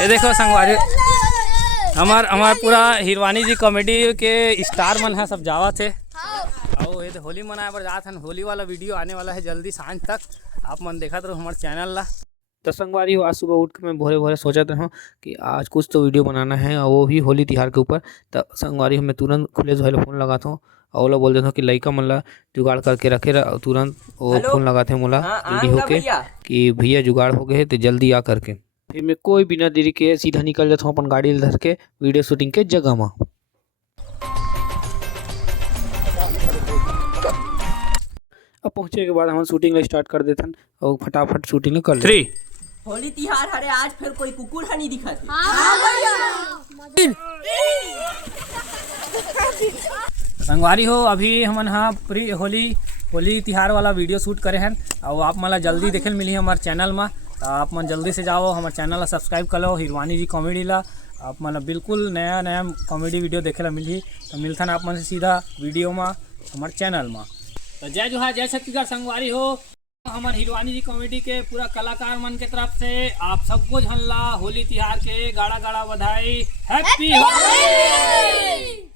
ये देखो संगवारी हमार पूरा हिरवानी जी कॉमेडी के स्टार मन है सब जावा थे और ये होली मनाए बर जात हन। होली वाला वीडियो आने वाला है जल्दी सांझ तक, आप मन देखत रहो हमारे चैनल ला। तो संगवारी हो आज सुबह उठ के मैं भोरे भोरे सोचत रहा कि आज कुछ तो वीडियो बनाना है और वो भी होली तिहार के ऊपर। तो संगवारी मैं तुरंत खुले जो है फ़ोन लगाता हूँ और ओला बोल देता हूँ कि लइका मन ला जुगाड़ करके रखे तुरंत वो फ़ोन लगाते हैं मोला रेडी होके कि भैया जुगाड़ हो गए तो जल्दी आ करके। फिर मैं कोई बिना देरी के सीधा निकल जाता हूँ अपन गाड़ी धर के वीडियो शूटिंग के जगह में। अब पहुँचे के बाद हम शूटिंग स्टार्ट कर देते हैं और फटाफट शूटिंग कर लेते। होली तिहार हरे आज फिर कोई कुकुर नहीं दिखत। संगवारी हो अभी हमन हाँ प्री होली तिहार वाला वीडियो शूट करे हैं और आप मला जल्दी देखे मिली हमारे चैनल में। आप मन जल्दी से जाओ हमारे चैनल ला सब्सक्राइब कर लो हिरवानी जी कॉमेडी ला। आप मन बिल्कुल नया कॉमेडी वीडियो देखे ला मिली। तो मिलता ना आप मन से सीधा वीडियो में हमारे चैनल में। तो जय जोहार जय छत्तीसगढ़ संगवारी हो हमारे हिरवानी जी कॉमेडी के पूरा कलाकार मन के तरफ से आप सबको झन ला होली तिहार के गाड़ा गाड़ा बधाई। हैप्पी होली।